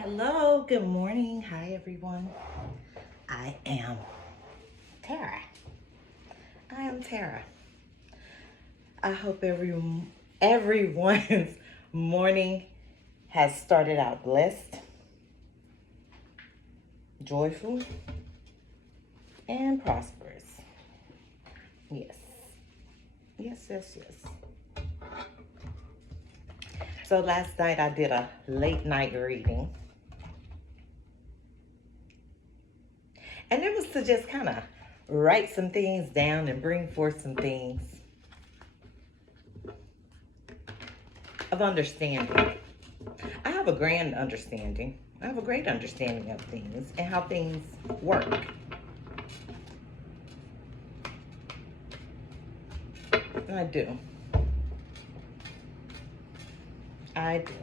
Hello, good morning. Hi, everyone. I am Tara. I am Tara. I hope everyone's morning has started out blessed, joyful, and prosperous. Yes. Yes, yes, yes. So last night I did a late night reading, and it was to just kind of write some things down and bring forth some things of understanding. I have a grand understanding. I have a great understanding of things and how things work. I do. I do.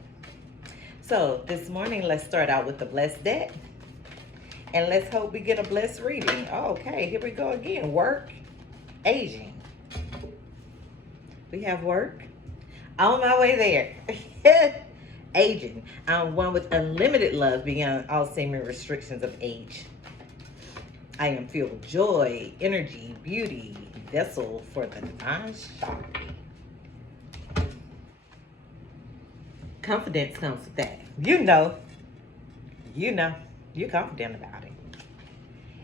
So this morning, let's start out with the blessed deck. And let's hope we get a blessed reading. Okay, here we go again. Work, aging. We have work. On my way there. Aging. I'm one with unlimited love beyond all seeming restrictions of age. I am filled with joy, energy, beauty, vessel for the divine shock. Confidence comes with that. You're confident about it.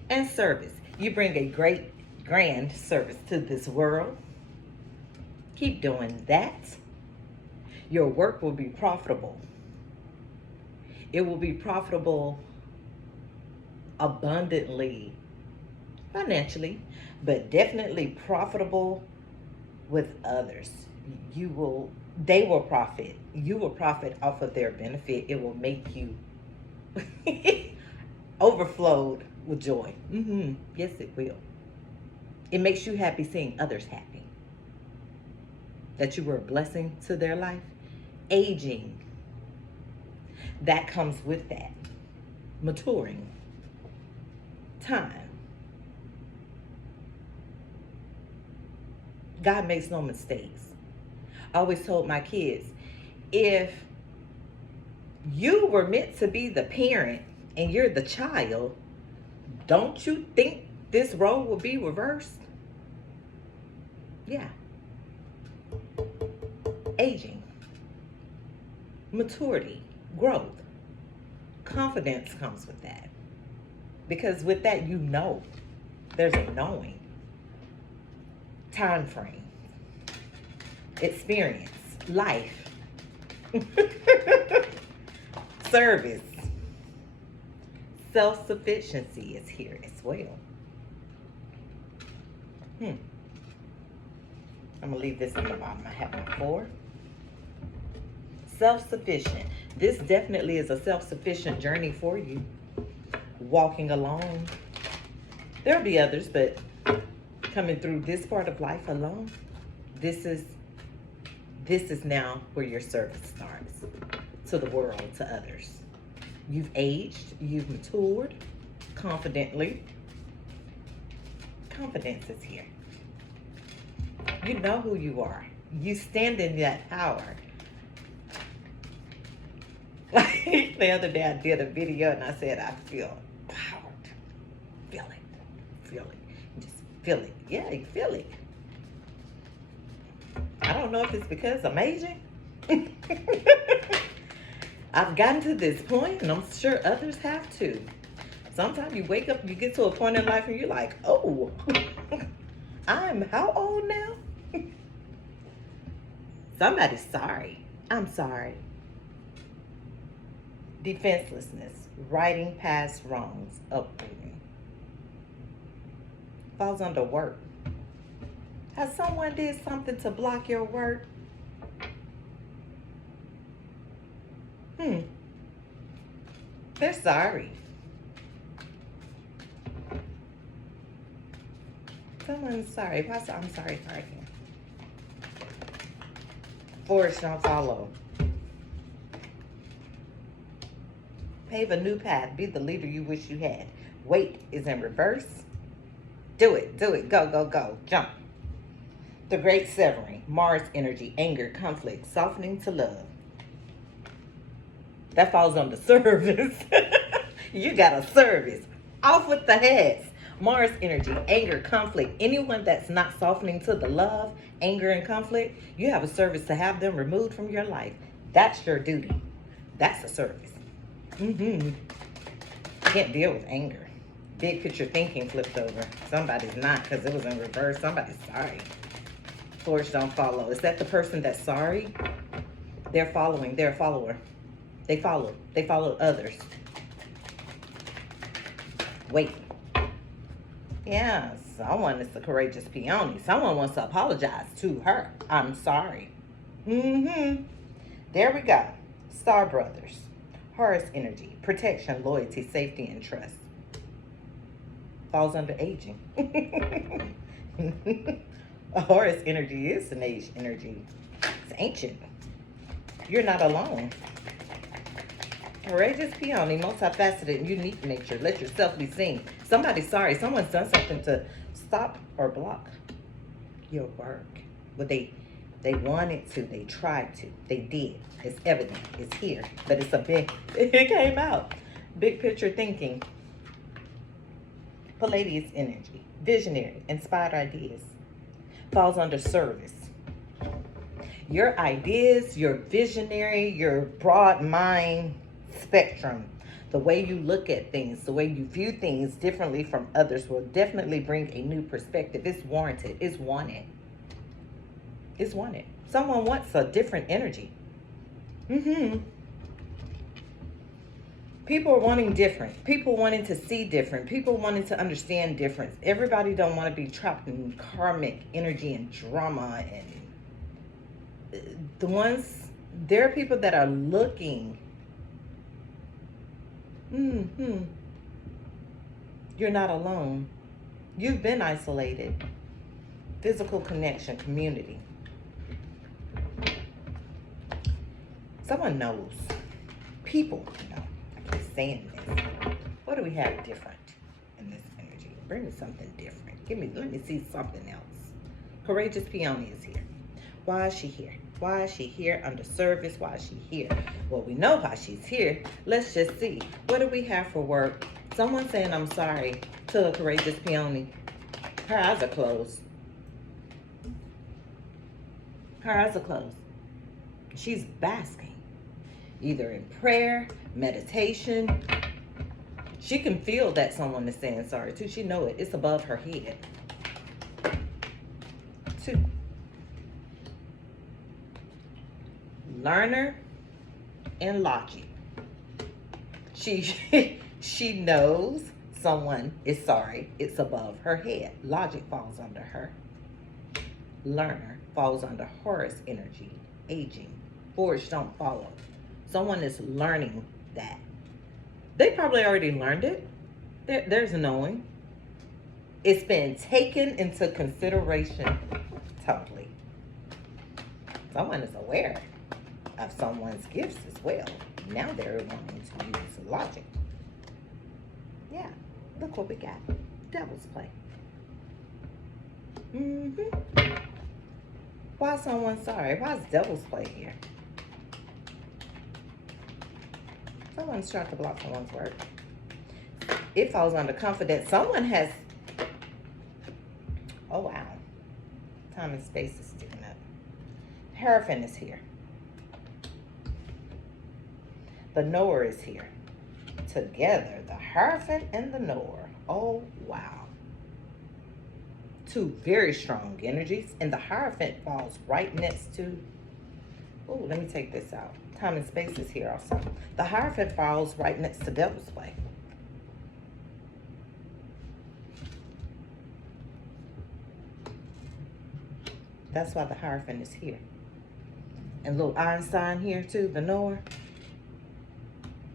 And service. You bring a great, grand service to this world. Keep doing that. Your work will be profitable. It will be profitable abundantly, financially, but definitely profitable with others. They will profit. You will profit off of their benefit. It will make you overflowed with joy. Yes, it will. It makes you happy seeing others happy. That you were a blessing to their life. Aging. That comes with that. Maturing. Time. God makes no mistakes. I always told my kids, if you were meant to be the parent and you're the child, don't you think this role will be reversed? Yeah. Aging, maturity, growth, confidence comes with that. Because with that, there's a knowing. Time frame, experience, life, service, self-sufficiency is here as well. I'm gonna leave this in the bottom. I have my 4. Self-sufficient. This definitely is a self-sufficient journey for you. Walking alone. There'll be others, but coming through this part of life alone, this is now where your service starts to the world, to others. You've aged, you've matured confidently. Confidence is here. You know who you are. You stand in that power. Like the other day I did a video and I said, I feel powered. Feel it. Feel it. Just feel it. Yeah, you feel it. I don't know if it's because I'm aging. I've gotten to this point, and I'm sure others have too. Sometimes you wake up, you get to a point in life, and you're like, oh, I'm how old now? Somebody's sorry. I'm sorry. Defenselessness, righting past wrongs, upbringing. Falls under work. Has someone did something to block your work? They're sorry. Someone's sorry. Pastor, I'm sorry. Forest shall follow. Pave a new path. Be the leader you wish you had. Wait is in reverse. Do it. Go. Jump. The great severing. Mars energy, anger, conflict, softening to love. That falls on the service. You got a service. Off with the heads. Mars energy, anger, conflict. Anyone that's not softening to the love, anger, and conflict, you have a service to have them removed from your life. That's your duty. That's a service. Can't deal with anger. Big picture thinking flipped over. Somebody's not because it was in reverse. Somebody's sorry. Forge don't follow. Is that the person that's sorry? They're following. They're a follower. They follow. They follow others. Wait. Yeah, someone is the courageous peony. Someone wants to apologize to her. I'm sorry. There we go. Star Brothers. Horus energy. Protection, loyalty, safety, and trust. Falls under aging. Horus energy is an age energy. It's ancient. You're not alone. Courageous peony, multifaceted and unique nature. Let yourself be seen. Somebody's sorry. Someone's done something to stop or block your work. But they wanted to. They tried to. They did. It's evident. It's here. But it's a big, it came out. Big picture thinking. Palladius energy. Visionary. Inspired ideas. Falls under service. Your ideas, your visionary, your broad mind spectrum, the way you look at things, the way you view things differently from others will definitely bring a new perspective. It's warranted. It's wanted. It's wanted. Someone wants a different energy. People are wanting different. People wanting to see different. People wanting to understand difference. Everybody don't want to be trapped in karmic energy and drama. And the ones, there are people that are looking. You're not alone. You've been isolated. Physical connection, community. Someone knows. People know. I keep saying this. What do we have different in this energy? Bring me something different. Let me see something else. Courageous Peony is here. Why is she here? Why is she here under service? Why is she here? Well, we know why she's here. Let's just see. What do we have for work? Someone saying I'm sorry to a courageous peony. Her eyes are closed. Her eyes are closed. She's basking. Either in prayer, meditation. She can feel that someone is saying sorry too. She know it. It's above her head. 2. Learner and logic. She knows someone is sorry. It's above her head. Logic falls under her. Learner falls under Horus energy. Aging. Forge don't follow. Someone is learning that. They probably already learned it. There's knowing. It's been taken into consideration totally. Someone is aware of someone's gifts as well. Now they're wanting to use logic. Yeah, look what we got. Devil's play. Why is someone sorry? Why is devil's play here? Someone's trying to block someone's work. It falls under confidence. Someone has, oh wow. Time and space is sticking up. Hierophant is here. The knower is here. Together, the Hierophant and the knower. Oh, wow. 2 very strong energies. And the Hierophant falls right next to, oh, let me take this out. Time and space is here also. The Hierophant falls right next to Devil's Play. That's why the Hierophant is here. And little Einstein here too, the knower,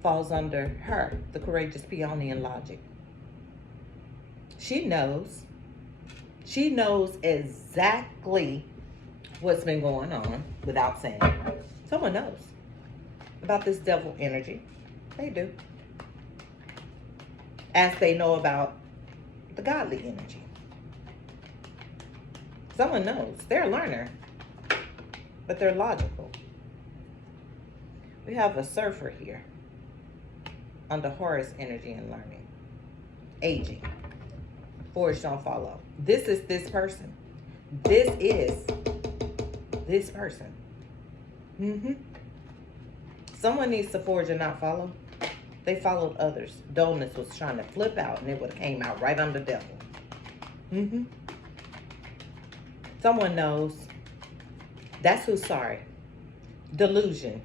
falls under her, the courageous peony and logic. She knows. She knows exactly what's been going on without saying it. Someone knows about this devil energy. They do. As they know about the godly energy. Someone knows. They're a learner, but they're logical. We have a surfer here under Horus energy and learning. Aging. Forge don't follow. This is this person. This is this person. Someone needs to forge and not follow. They followed others. Dullness was trying to flip out and it would have came out right on the devil. Someone knows. That's who's sorry. Delusion.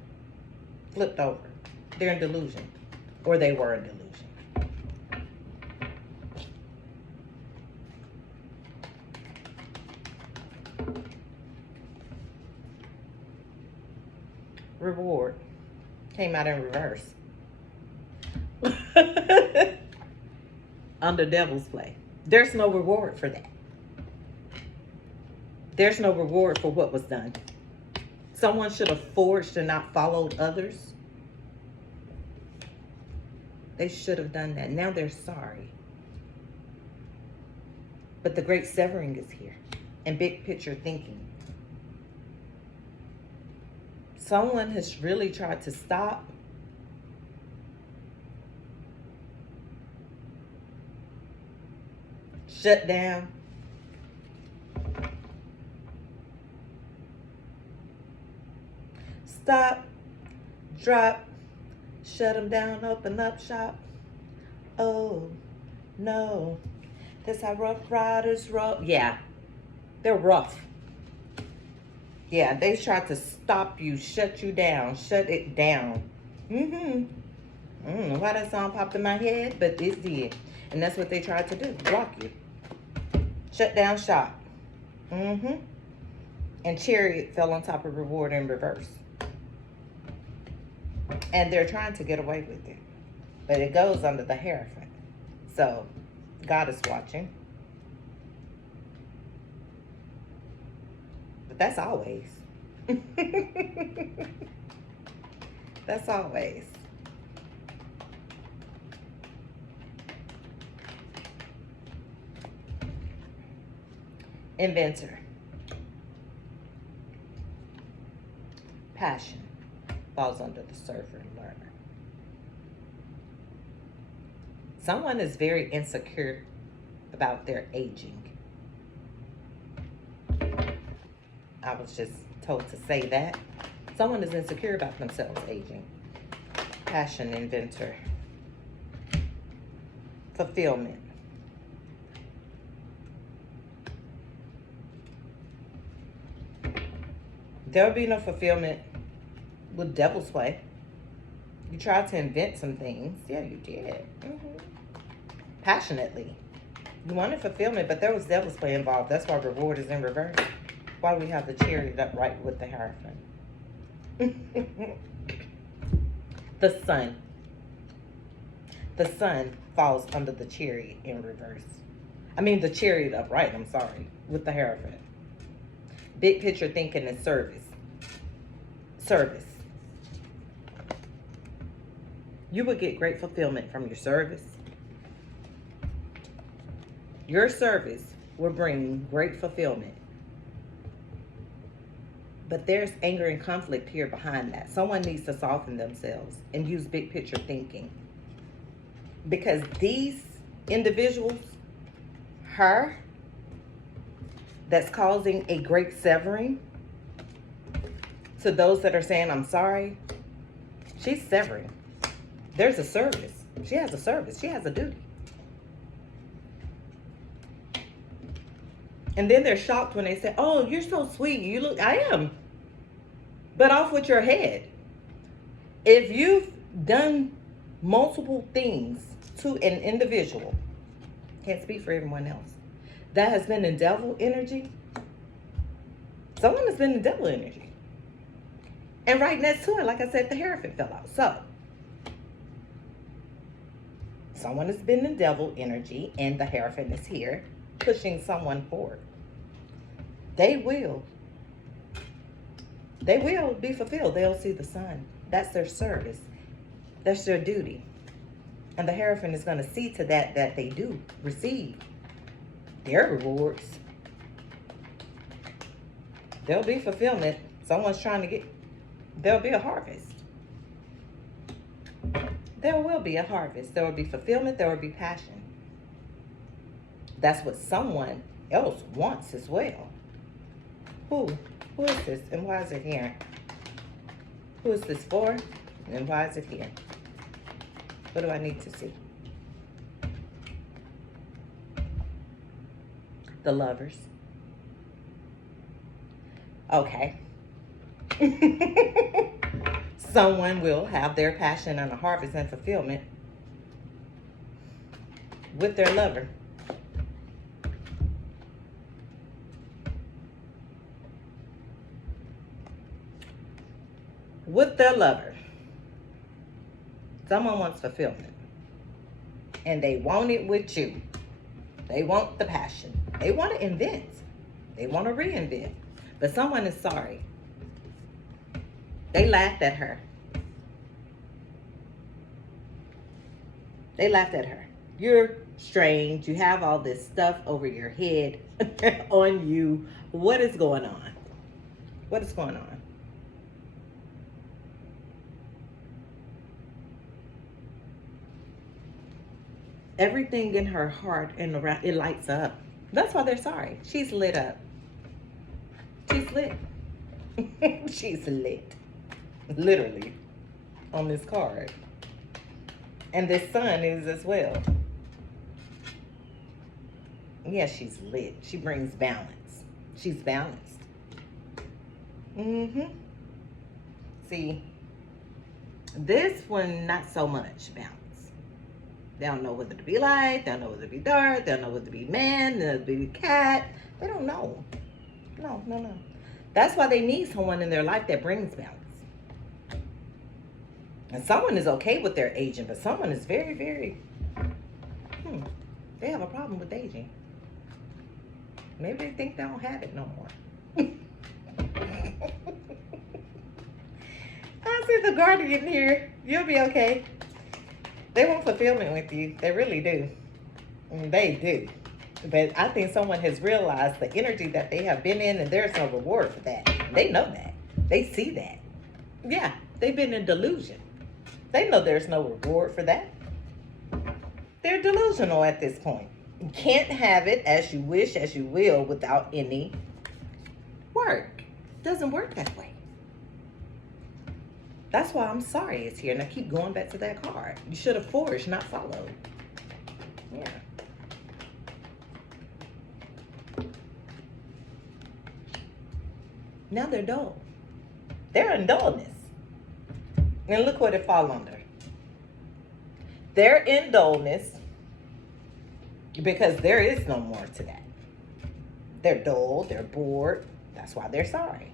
Flipped over. They're in delusion. Or they were in delusion. Reward. Came out in reverse. Under devil's play. There's no reward for that. There's no reward for what was done. Someone should have forged and not followed others. They should have done that. Now they're sorry. But the great severing is here. And big picture thinking. Someone has really tried to stop. Shut down. Stop. Drop. Shut them down. Open up shop. Oh, no. That's how Rough Riders roll. Yeah. They're rough. Yeah, they tried to stop you, shut you down, shut it down. I don't know why that song popped in my head, but it did. And that's what they tried to do, block you. Shut down shop. And Chariot fell on top of Reward in reverse. And they're trying to get away with it. But it goes under the Hierophant. So, God is watching. But that's always. That's always. Inventor. Passion falls under the server and learner. Someone is very insecure about their aging. I was just told to say that. Someone is insecure about themselves aging. Passion, inventor. Fulfillment. There'll be no fulfillment with devil's play. You tried to invent some things. Yeah, you did. Passionately. You wanted fulfillment, but there was devil's play involved. That's why Reward is in reverse. Why we have the Chariot upright with the Hierophant. The Sun. The Sun falls under the Chariot in reverse. I mean the Chariot upright, I'm sorry, with the Hierophant. Big picture thinking and service. Service. You will get great fulfillment from your service. Your service will bring great fulfillment. But there's anger and conflict here behind that. Someone needs to soften themselves and use big picture thinking. Because these individuals, her, that's causing a great severing, to those that are saying, I'm sorry, she's severing. There's a service. She has a service. She has a duty. And then they're shocked when they say, oh, you're so sweet. You look, I am. But off with your head. If you've done multiple things to an individual, can't speak for everyone else, that has been in devil energy, someone has been in devil energy. And right next to it, like I said, the Hierophant fell out. So, someone has been in devil energy and the Hierophant is here, pushing someone forward. They will be fulfilled. They'll see the sun. That's their service. That's their duty. And the Hierophant is going to see to that they do receive their rewards. There'll be fulfillment. Someone's trying to get, there'll be a harvest. There will be a harvest. There will be fulfillment. There will be passion. That's what someone else wants as well. Who? Who is this and why is it here? Who is this for and why is it here? What do I need to see? The Lovers. Okay. Someone will have their passion and a harvest and fulfillment with their lover. With their lover. Someone wants fulfillment. And they want it with you. They want the passion. They want to invent. They want to reinvent. But someone is sorry. They laughed at her. They laughed at her. You're strange. You have all this stuff over your head on you. What is going on? What is going on? Everything in her heart and around it lights up. That's why they're sorry. She's lit up. She's lit. She's lit. Literally. On this card. And this sun is as well. Yeah, she's lit. She brings balance. She's balanced. See, this one, not so much balance. They don't know whether to be light. They don't know whether to be dark. They don't know whether to be man. They don't know whether to be cat. They don't know. No. That's why they need someone in their life that brings balance. And someone is okay with their aging, but someone is very, very, they have a problem with aging. Maybe they think they don't have it no more. I see the Guardian here. You'll be okay. They want fulfillment with you. They really do. They do. But I think someone has realized the energy that they have been in, and there's no reward for that. They know that. They see that. Yeah, they've been in delusion. They know there's no reward for that. They're delusional at this point. You can't have it as you wish, as you will, without any work. It doesn't work that way. That's why I'm sorry it's here. And I keep going back to that card. You should have forged, not followed. Yeah. Now they're dull. They're in dullness. And look what it falls under. They're in dullness because there is no more to that. They're dull. They're bored. That's why they're sorry.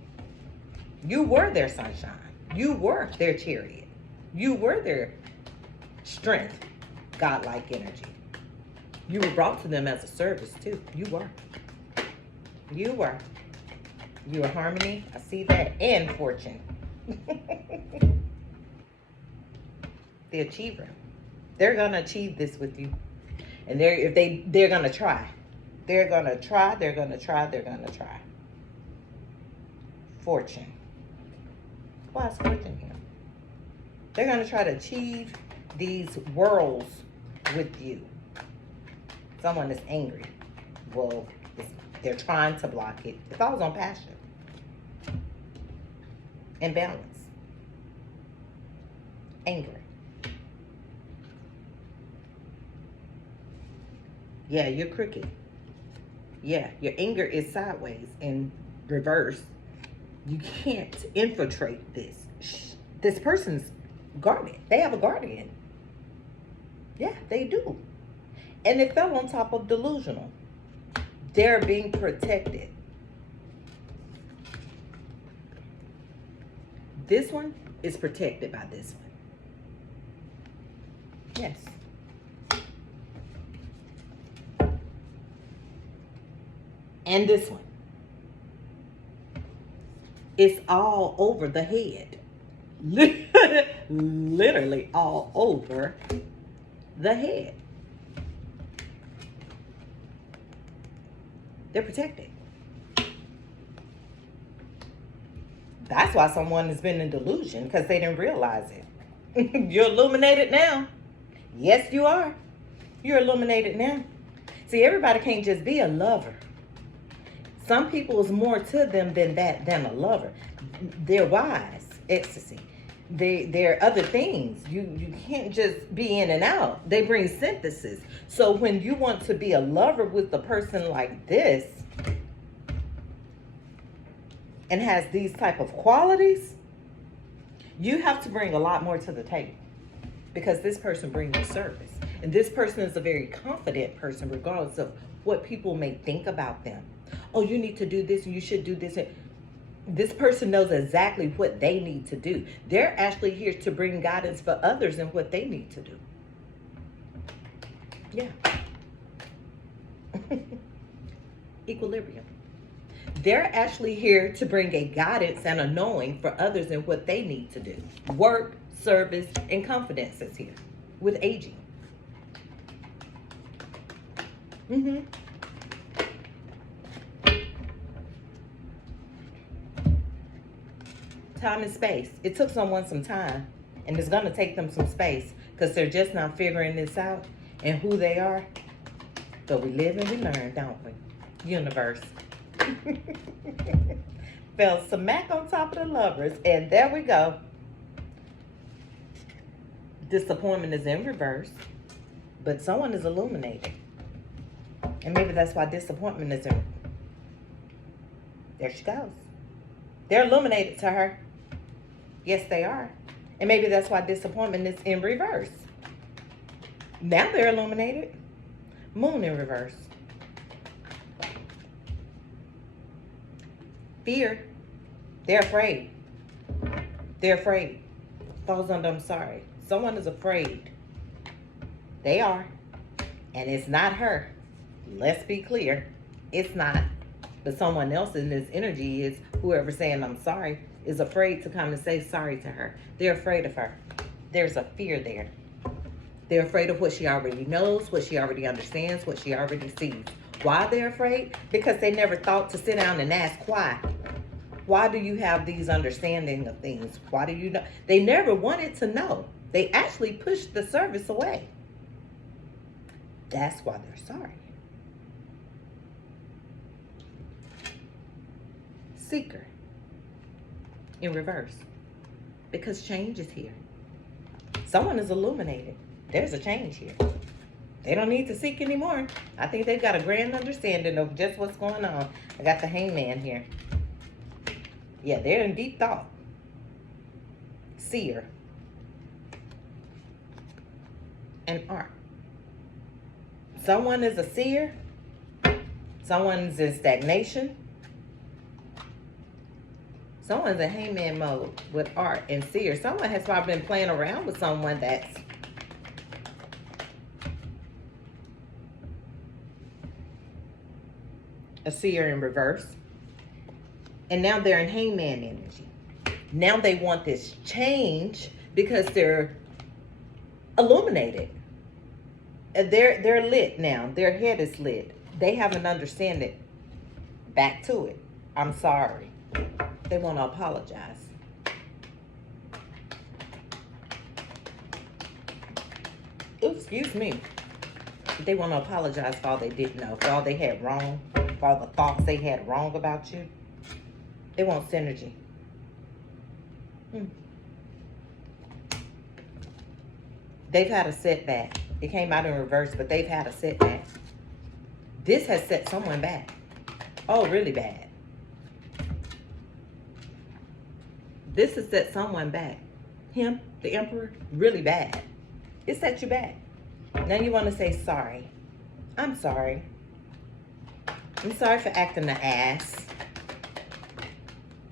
You were their sunshine. You were their chariot. You were their strength, godlike energy. You were brought to them as a service too. You were. You were. You were harmony. I see that. And fortune. The achiever. They're gonna achieve this with you. And they're gonna try. They're gonna try. They're gonna try. They're gonna try. Fortune. Why is fortune here? They're going to try to achieve these worlds with you. Someone is angry. Well, they're trying to block it. It falls on passion and balance. Anger. Yeah, you're crooked. Yeah, your anger is sideways and reverse. You can't infiltrate this. This person's guarded. They have a guardian. Yeah, they do. And it fell on top of delusional. They're being protected. This one is protected by this one. Yes. And this one. It's all over the head. Literally all over the head. They're protected. That's why someone has been in delusion, because they didn't realize it. You're illuminated now. Yes, you are. You're illuminated now. See, everybody can't just be a lover. Some people is more to them than that, than a lover. They're wise, ecstasy. They're other things. You can't just be in and out. They bring synthesis. So when you want to be a lover with a person like this and has these type of qualities, you have to bring a lot more to the table, because this person brings you service. And this person is a very confident person, regardless of what people may think about them. Oh, you need to do this and you should do this. This person knows exactly what they need to do. They're actually here to bring guidance for others in what they need to do. Yeah. Equilibrium. They're actually here to bring a guidance and a knowing for others in what they need to do. Work, service, and confidence is here with aging. Time and space. It took someone some time, and it's going to take them some space, because they're just not figuring this out and who they are. But we live and we learn, don't we? Universe. Fell smack on top of the lovers, and there we go. Disappointment is in reverse, but someone is illuminated. And maybe that's why disappointment is in. There she goes. They're illuminated to her. Yes, they are. And maybe that's why disappointment is in reverse. Now they're illuminated. Moon in reverse. Fear. They're afraid. They're afraid. Falls under I'm sorry. Someone is afraid. They are. And it's not her. Let's be clear. It's not. But someone else in this energy is, whoever saying I'm sorry, is afraid to come and say sorry to her. They're afraid of her. There's a fear there. They're afraid of what she already knows, what she already understands, what she already sees. Why they're afraid? Because they never thought to sit down and ask why. Why do you have these understanding of things? Why do you know? They never wanted to know. They actually pushed the service away. That's why they're sorry. Seeker in reverse, because change is here. Someone is illuminated. There's a change here. They don't need to seek anymore. I think they've got a grand understanding of just what's going on. I got the Hangman here. Yeah, they're in deep thought. Seer and art. Someone is a seer. Someone's in stagnation. Someone's in Hangman mode with art and seer. Someone has probably been playing around with someone that's a seer in reverse. And now they're in Hangman energy. Now they want this change because they're illuminated. They're lit now. Their head is lit. They have an understanding. Back to it. I'm sorry. They want to apologize. Ooh, excuse me. They want to apologize for all they didn't know, for all they had wrong, for all the thoughts they had wrong about you. They want synergy. They've had a setback. It came out in reverse, but they've had a setback. This has set someone back. Oh, really bad. This has set someone back. Him, the Emperor, really bad. It set you back. Now you want to say sorry. I'm sorry. I'm sorry for acting the ass.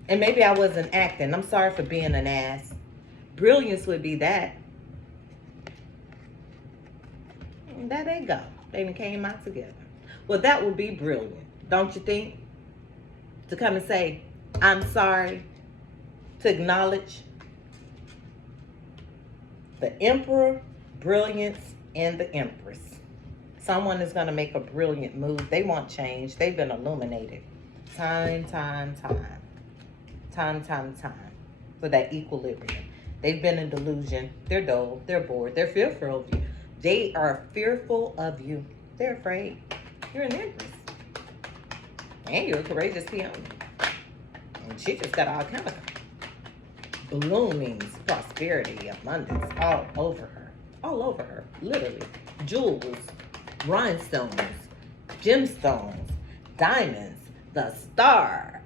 And maybe I wasn't acting. I'm sorry for being an ass. Brilliance would be that. And there they go. They came out together. Well, that would be brilliant, don't you think? To come and say, I'm sorry. To acknowledge the Emperor, brilliance, and the Empress. Someone is going to make a brilliant move. They want change. They've been illuminated. Time for that equilibrium. They've been in delusion. They're dull. They're bored. They're fearful of you. They are fearful of you. They're afraid. You're an empress. And you're a courageous peony. And she just got all kind of blooming prosperity, abundance all over her. All over her. Literally. Jewels, rhinestones, gemstones, diamonds, the star.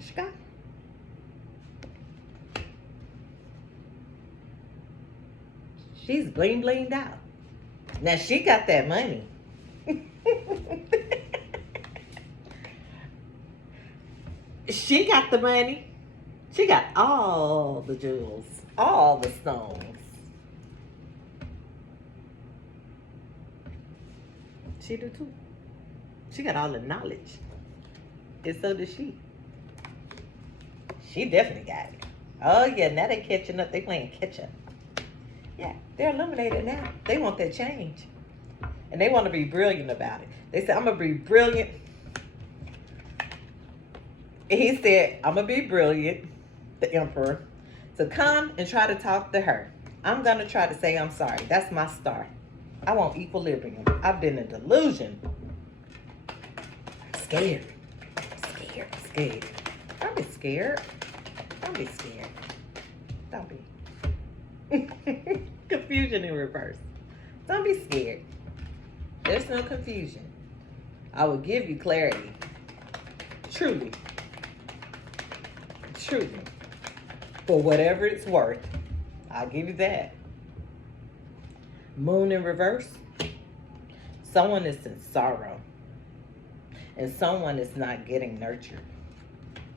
She got. She's bling blinged out. Now she got that money. She got the money. She got all the jewels, all the stones. She do too. She got all the knowledge. And so does she. She definitely got it. Oh yeah, now they catching up. They playing catch up. Yeah, they're illuminated now. They want that change. And they want to be brilliant about it. They said, I'm going to be brilliant. And he said, I'm going to be brilliant, the emperor, to come and try to talk to her. I'm going to try to say I'm sorry. That's my star. I want equilibrium. I've been in delusion. Scared. Scared. Don't be scared. Don't be scared. Don't be. Confusion in reverse. Don't be scared. There's no confusion. I will give you clarity. Truly. For whatever it's worth. I'll give you that. Moon in reverse. Someone is in sorrow. And someone is not getting nurtured.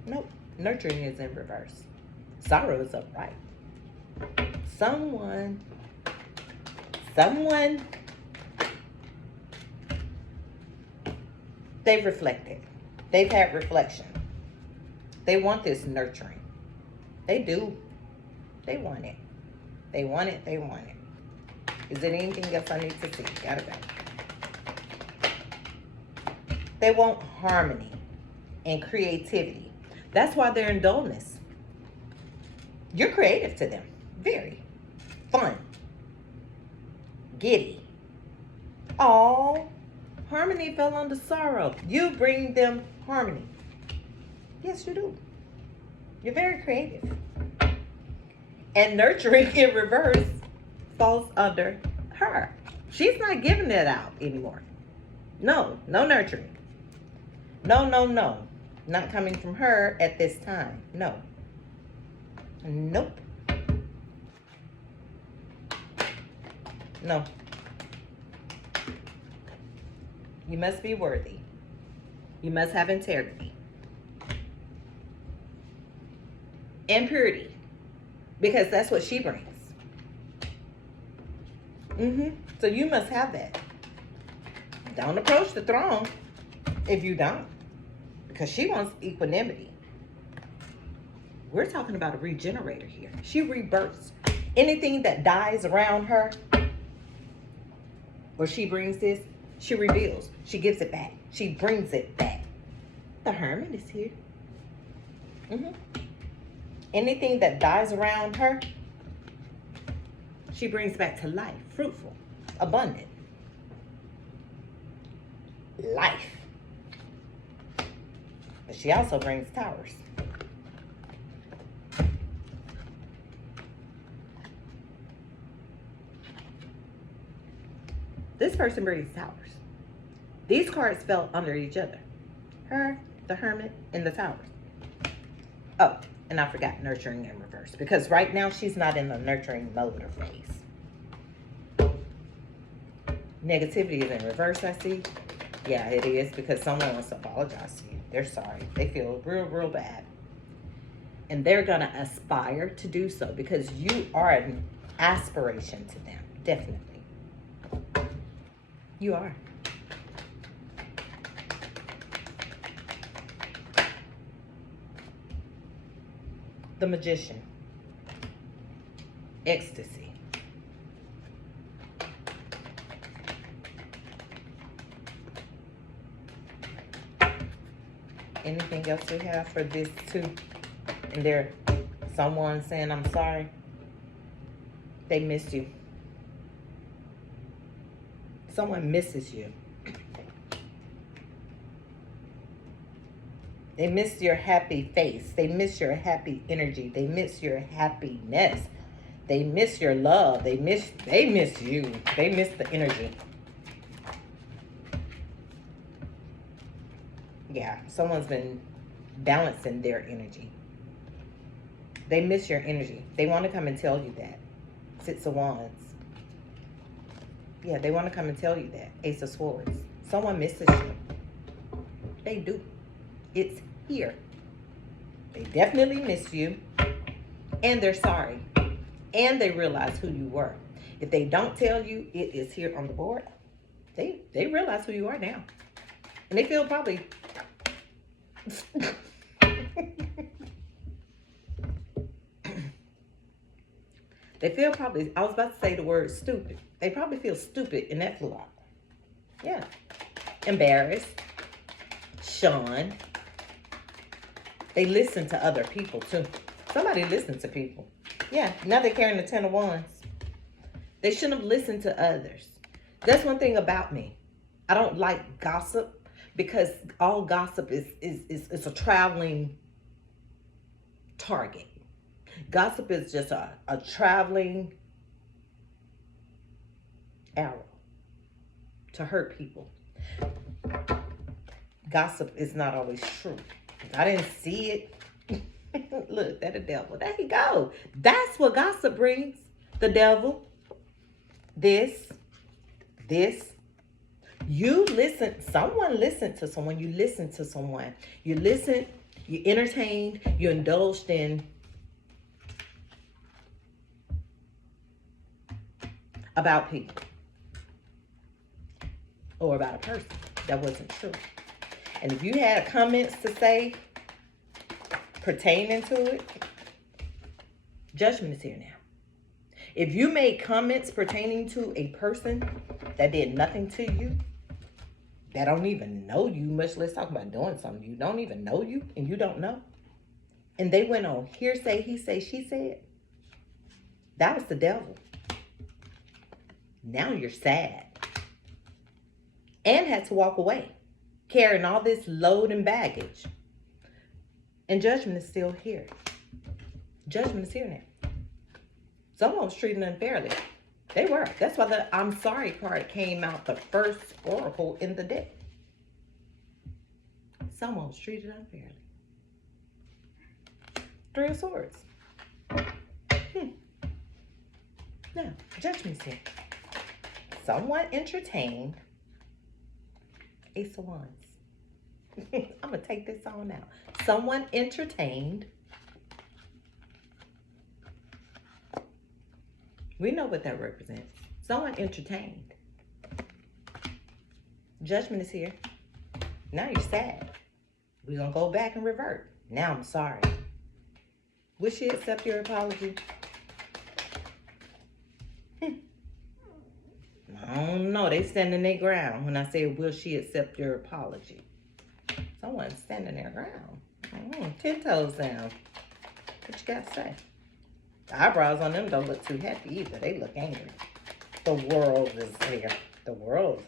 Nope. Nurturing is in reverse. Sorrow is upright. Someone, they've reflected. They've had reflection. They want this nurturing. They do. They want it. They want it. Is there anything else I need to see? Gotta go. They want harmony and creativity. That's why they're in dullness. You're creative to them. Very. Fun. Giddy. All harmony fell under sorrow. You bring them harmony. Yes, you do. You're very creative. And nurturing in reverse falls under her. She's not giving it out anymore. No nurturing. No. Not coming from her at this time. No. Nope. No. You must be worthy. You must have integrity. And purity. Because that's what she brings. So you must have that. Don't approach the throne if you don't. Because she wants equanimity. We're talking about a regenerator here. She rebirths. Anything that dies around her, or she brings this, she reveals. She gives it back. She brings it back. The Hermit is here. Anything that dies around her, she brings back to life. Fruitful, abundant. Life. But she also brings towers. This person brings towers. These cards fell under each other. Her, the Hermit, and the towers. Oh, and I forgot nurturing in reverse. Because right now she's not in the nurturing mode or phase. Negativity is in reverse, I see. Yeah, it is, because someone wants to apologize to you. They're sorry. They feel real bad. And they're going to aspire to do so because you are an aspiration to them. Definitely. You are. The Magician. Ecstasy. Anything else we have for this two and their Someone saying, I'm sorry. They miss you. Someone misses you. They miss your happy face. They miss your happy energy. They miss your happiness. They miss your love. They miss you. They miss the energy. Yeah, someone's been balancing their energy. They miss your energy. They want to come and tell you that. Six of Wands. Yeah, they want to come and tell you that. Ace of Swords. Someone misses you. They do. It's here. They definitely miss you. And they're sorry. And they realize who you were. If they don't tell you, it is here on the board. They realize who you are now. And they feel probably... They feel probably, I was about to say the word stupid. They probably feel stupid in that flaw. Yeah. Embarrassed. Shunned. They listen to other people too. Somebody listens to people. Yeah, now they're carrying the Ten of Wands. They shouldn't have listened to others. That's one thing about me. I don't like gossip because all gossip is a traveling target. Gossip is just a traveling arrow to hurt people. Gossip is not always true. I didn't see it. Look, that's the devil. There you go. That's what gossip brings. The devil. This. You listen. Someone listened to someone. You listen to someone. You listen. You entertained. You indulged in about people or about a person that wasn't true. And if you had comments to say pertaining to it, judgment is here now. If you made comments pertaining to a person that did nothing to you, that don't even know you, much less talk about doing something, you don't even know you and you don't know, and they went on hearsay, he say, she said, that was the devil. Now you're sad and had to walk away, carrying all this load and baggage. And judgment is still here. Judgment is here now. Someone was treating unfairly. They were. That's why the I'm sorry card came out the first oracle in the deck. Someone was treated unfairly. Three of Swords. Now, judgment's here. Someone entertained. Ace of Wands. I'm going to take this on out. Someone entertained. We know what that represents. Someone entertained. Judgment is here. Now you're sad. We're going to go back and revert. Now I'm sorry. Will she accept your apology? I don't know. They standing their ground when I say, will she accept your apology? Someone's standing their ground. 10 toes down. What you got to say? The eyebrows on them don't look too happy either. They look angry. The world is here. The world.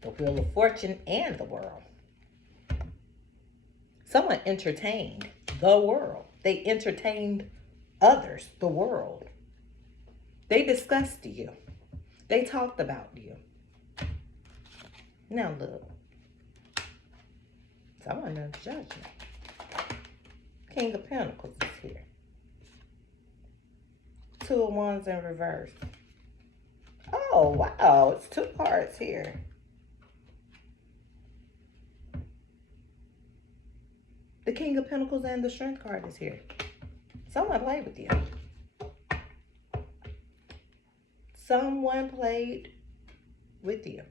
The Wheel of Fortune and the world. Someone entertained the world. They entertained others, the world. They discussed you. They talked about you. Now look. Someone knows judgment. King of Pentacles is here. Two of Wands in reverse. Oh, wow. It's two cards here. The King of Pentacles and the Strength card is here. Someone played with you. Someone played with you.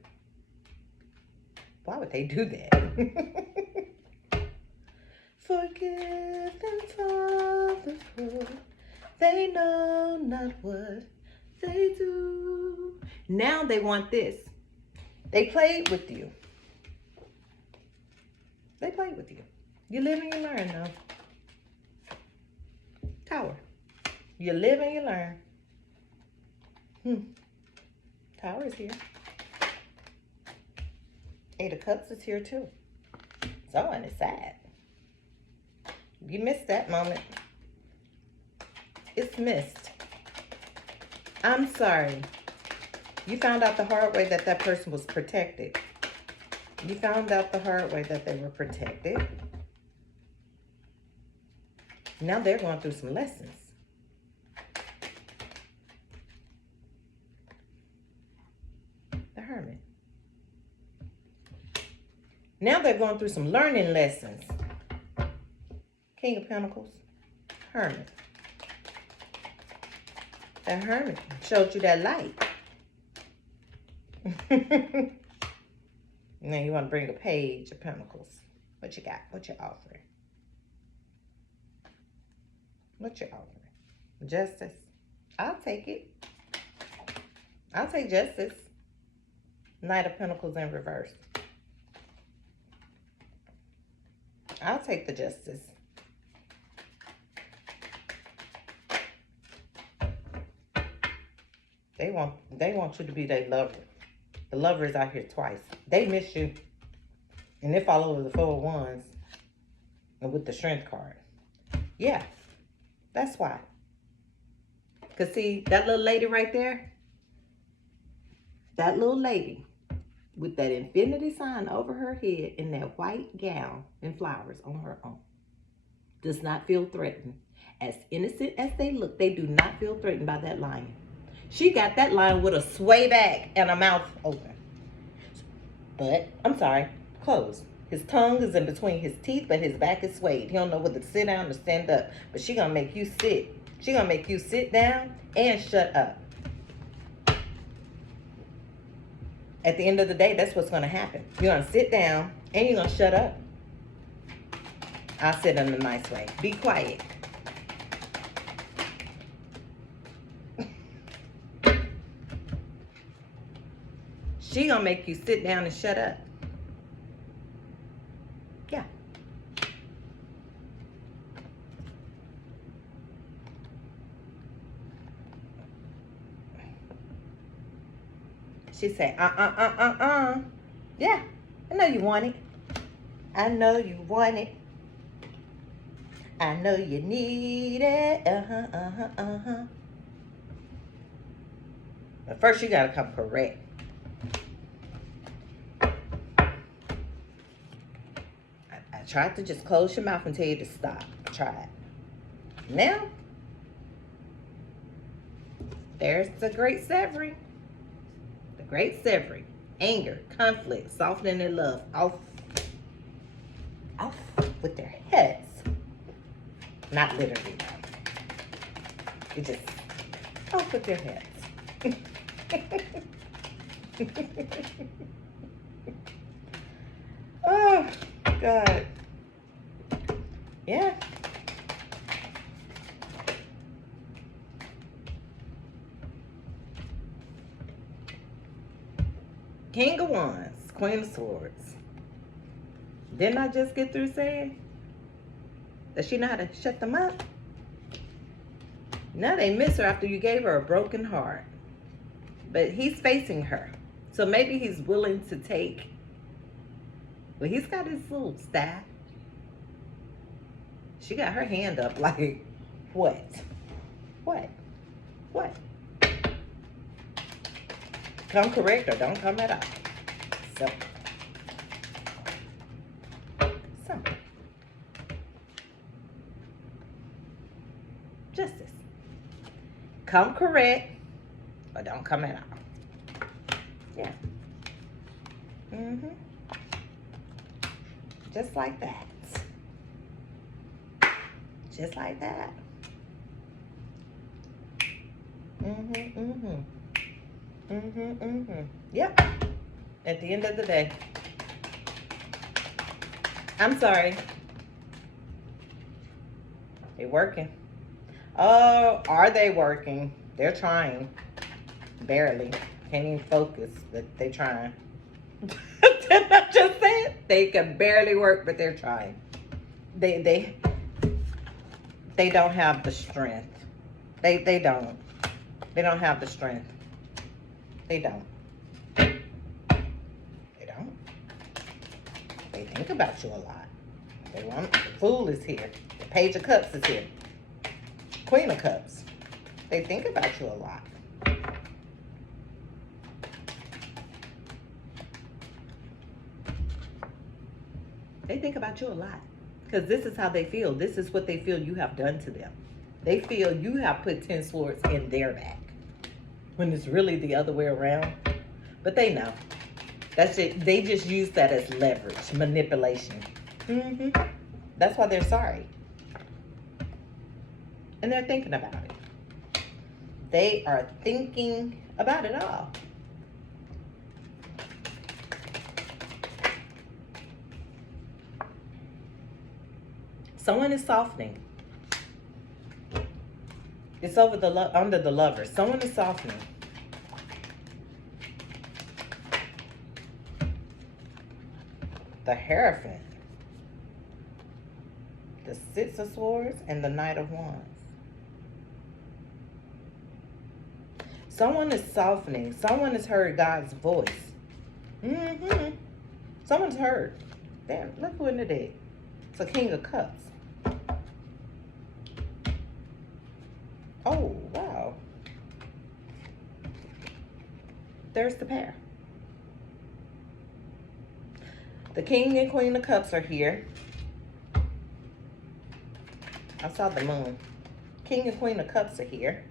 Why would they do that? Forgive them, Father, for they know not what they do. Now they want this. They played with you. They play with you. You live and you learn, though. Tower. You live and you learn. Tower is here. Eight of Cups is here, too. Someone is sad. You missed that moment. It's missed. I'm sorry. You found out the hard way that that person was protected. You found out the hard way that they were protected. Now they're going through some lessons. The Hermit. Now they're going through some learning lessons. King of Pentacles. Hermit. The Hermit showed you that light. Now you want to bring a Page of Pentacles. What you got? What you offering? What you offering? Justice. I'll take it. I'll take Justice. Knight of Pentacles in reverse. I'll take the Justice. They want you to be their lover. The lover is out here twice. They miss you. And they fall over the Four of Wands. And with the Strength card. Yeah. That's why. Because see, that little lady right there. That little lady. With that infinity sign over her head. In that white gown. And flowers on her own. Does not feel threatened. As innocent as they look. They do not feel threatened by that lion. She got that lion with a sway back and a mouth open. But, I'm sorry, closed. His tongue is in between his teeth, but his back is swayed. He don't know whether to sit down or stand up. But she gonna make you sit. She gonna make you sit down and shut up. At the end of the day, that's what's gonna happen. You're gonna sit down and you're gonna shut up. I'll sit in a nice way. Be quiet. She gonna make you sit down and shut up. Yeah. She said, Yeah, I know you want it. I know you want it. I know you need it. But first you gotta come correct. I tried to just close your mouth and tell you to stop. I tried. Now, there's the Great Severing. The Great Severing. Anger, conflict, softening their love. Off with their heads. Not literally, though. It's just off with their heads. Oh, God. Yeah. King of Wands, Queen of Swords. Didn't I just get through saying that she know how to shut them up? Now they miss her after you gave her a broken heart. But he's facing her. So maybe he's willing to take. Well, he's got his little staff. She got her hand up like, what? What? What? Come correct or don't come at all. Simple. Justice. Come correct or don't come at all. Yeah. Just like that. Just like that. Yep. At the end of the day. I'm sorry. They're working. Oh, are they working? They're trying. Barely. Can't even focus, but they're trying. I'm just saying, they can barely work, but they're trying. They they they don't have the strength. They don't. They don't have the strength. They don't. They don't. They think about you a lot. They want the Fool is here. The Page of Cups is here. Queen of Cups. They think about you a lot. They think about you a lot. Because this is how they feel. This is what they feel you have done to them. They feel you have put 10 swords in their back. When it's really the other way around. But they know. That's it. They just use that as leverage, manipulation. That's why they're sorry. And they're thinking about it. They are thinking about it all. Someone is softening. It's over the under the Lovers. Someone is softening. The Hierophant. The Six of Swords and the Knight of Wands. Someone is softening. Someone has heard God's voice. Someone's heard. Damn, look who in the deck. It's a King of Cups. Oh, wow. There's the pair. The King and Queen of Cups are here. I saw the moon. King and Queen of Cups are here.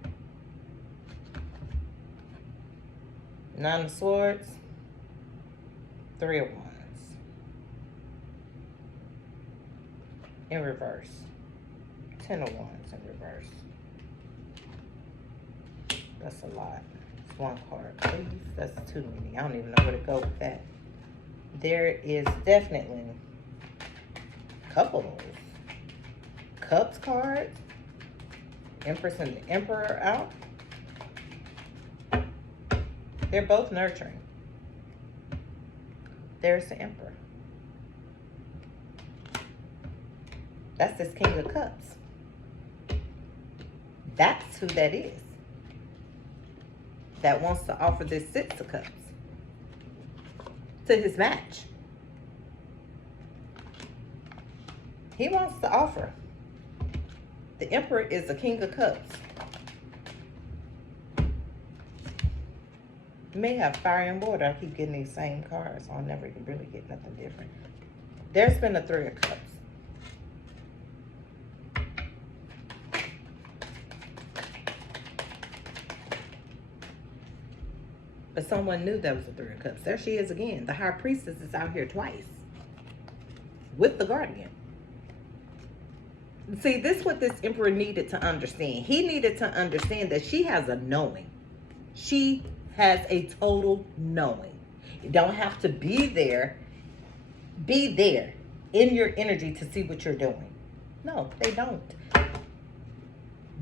Nine of Swords. Three of Wands. In reverse. 10 of Wands in reverse. That's a lot. It's one card, please. That's too many. I don't even know where to go with that. There is definitely a couple of those. Cups cards. Empress and the Emperor out. They're both nurturing. There's the Emperor. That's this King of Cups. That's who that is. That wants to offer this Six of Cups to his match. He wants to offer. The Emperor is the King of Cups. You may have fire and water. I keep getting these same cards, so I'll never really get nothing different. There's been a Three of Cups. But someone knew that was a Three of Cups. There she is again. The High Priestess is out here twice. With the Guardian. See, this is what this Emperor needed to understand. He needed to understand that she has a knowing. She has a total knowing. You don't have to be there. Be there in your energy to see what you're doing. No, they don't.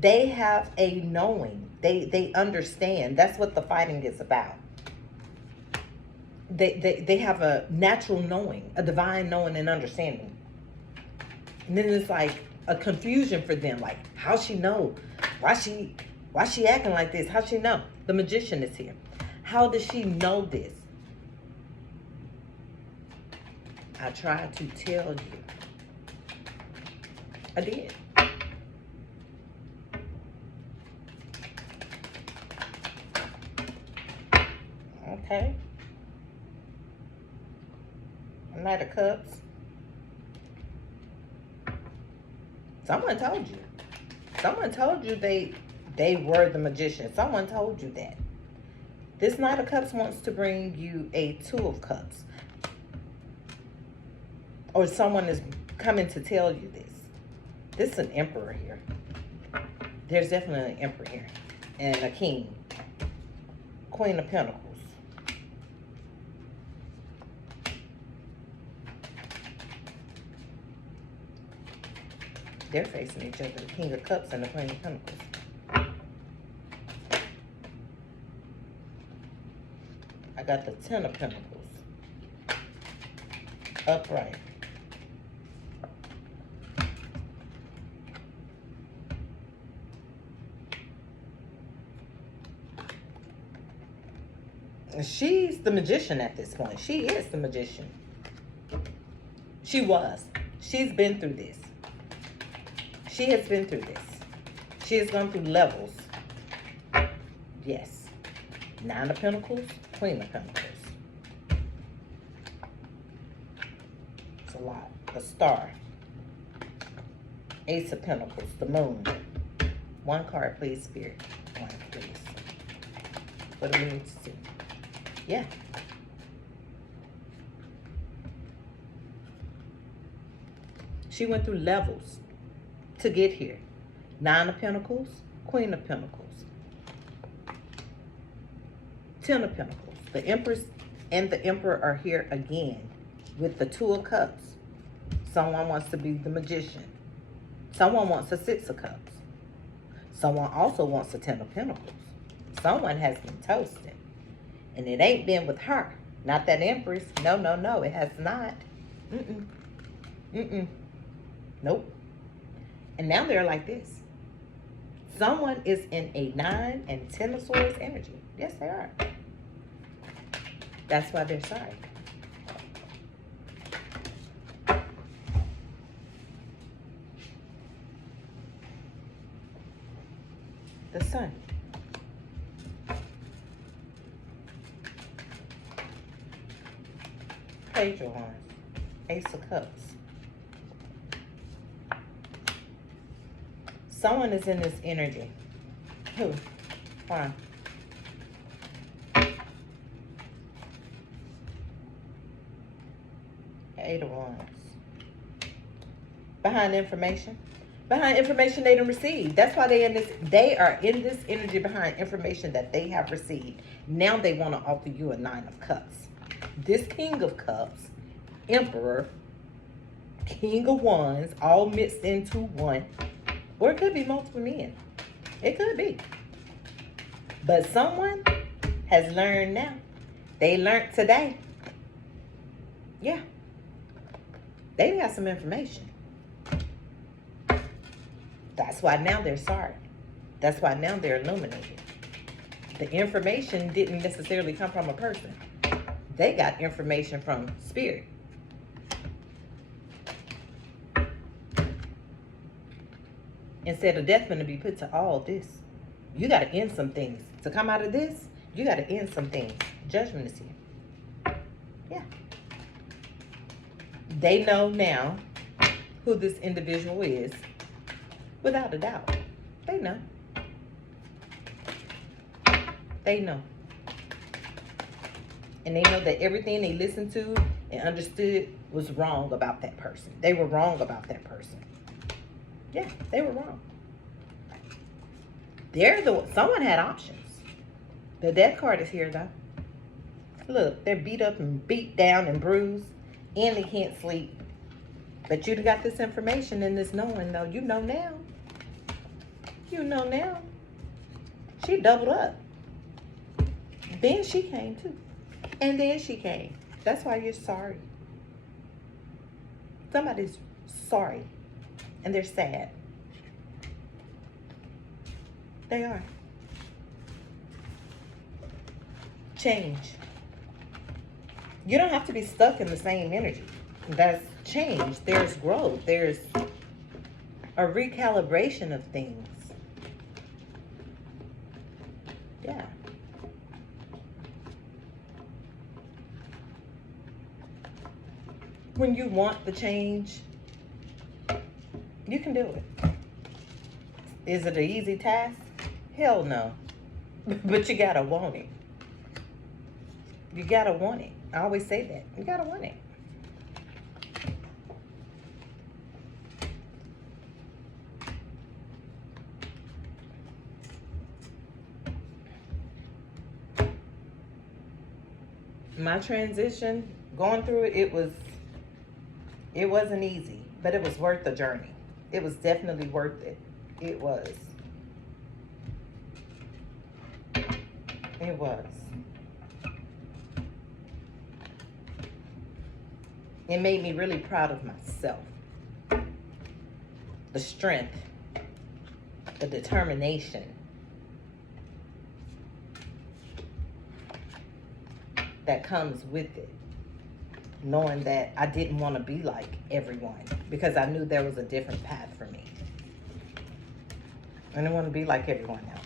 They have a knowing. They understand. That's what the fighting is about. They have a natural knowing, a divine knowing and understanding. And then it's like a confusion for them, like, how she know? Why she acting like this? How she know? The Magician is here. How does she know this? I tried to tell you. I did. Okay. Knight of Cups. Someone told you. Someone told you they were the Magician. Someone told you that. This Knight of Cups wants to bring you a Two of Cups. Or someone is coming to tell you this. This is an Emperor here. There's definitely an Emperor here. And a King. Queen of Pentacles. They're facing each other, the King of Cups and the Queen of Pentacles. I got the Ten of Pentacles. Upright. She's the magician at this point. She is the magician. She was. She's been through this. She has been through this. She has gone through levels. Yes. Nine of Pentacles, Queen of Pentacles. It's a lot. A star. Ace of Pentacles, the moon. One card, please, Spirit. One, please. What do we need to see? Yeah. She went through levels to get here. Nine of Pentacles, Queen of Pentacles. Ten of Pentacles. The Empress and the Emperor are here again with the Two of Cups. Someone wants to be the magician. Someone wants a Six of Cups. Someone also wants a Ten of Pentacles. Someone has been toasted. And it ain't been with her. Not that Empress. No, no, no. It has not. Mm-mm. Mm-mm. Nope. And now they're like this. Someone is in a 9 and 10 of Swords energy. Yes, they are. That's why they're sorry. The Sun. Page of Wands. Ace of Cups. Someone is in this energy. Who? Why? Eight of Wands. Behind information. Behind information they didn't receive. That's why they are in this energy behind information that they have received. Now they want to offer you a Nine of Cups. This King of Cups, Emperor, King of Wands, all mixed into one. Or it could be multiple men. It could be. But someone has learned now. They learned today. Yeah. They got some information. That's why now they're sorry. That's why now they're illuminated. The information didn't necessarily come from a person. They got information from Spirit. Instead of death going to be put to all this. You got to end some things. To come out of this, you got to end some things. Judgment is here. Yeah. They know now who this individual is. Without a doubt. They know. They know. And they know that everything they listened to and understood was wrong about that person. They were wrong about that person. Yeah, they were wrong. Someone had options. The Death card is here, though. Look, they're beat up and beat down and bruised, and they can't sleep. But you got this information and this knowing, though. You know now. You know now. She doubled up. Then she came, too. And then she came. That's why you're sorry. Somebody's sorry. And they're sad. They are. Change. You don't have to be stuck in the same energy. That's change. There's growth. There's a recalibration of things. Yeah. When you want the change, you can do it. Is it an easy task? Hell no. But you gotta want it. You gotta want it. I always say that. You gotta want it. My transition, going through it, it wasn't easy, but it was worth the journey. It was definitely worth it. It was. It was. It made me really proud of myself. The strength, the determination, that comes with it. Knowing that I didn't want to be like everyone because I knew there was a different path for me. I didn't want to be like everyone else.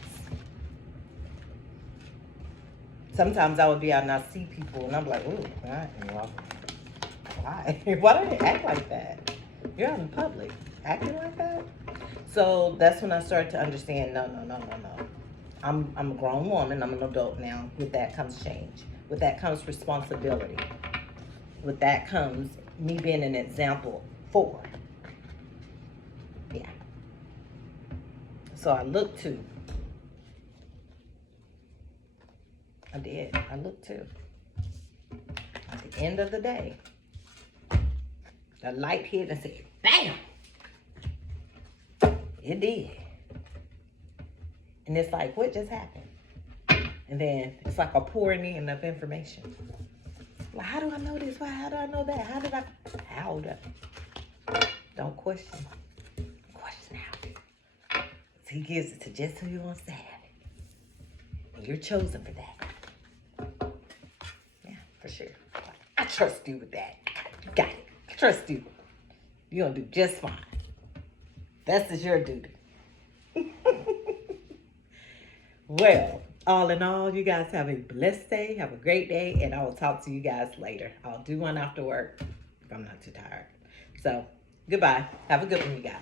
Sometimes I would be out and I see people and I'm like, ooh, why? Why do they act like that? You're out in public acting like that? So that's when I started to understand, no. I'm a grown woman. I'm an adult now. With that comes change. With that comes responsibility. With that comes me being an example for. Yeah. So I looked to. I did. I looked to. At the end of the day, the light hit and said, bam! It did. And it's like, what just happened? And then it's like a pouring in of information. Like, how do I know this? How do I know that? How do I? Don't question. Question how. He gives it to just who he wants to have it. And you're chosen for that. Yeah, for sure. I trust you with that. You got it. I trust you. You're going to do just fine. That's just your duty. Well, all in all, you guys have a blessed day. Have a great day. And I will talk to you guys later. I'll do one after work if I'm not too tired. So, goodbye. Have a good one, you guys.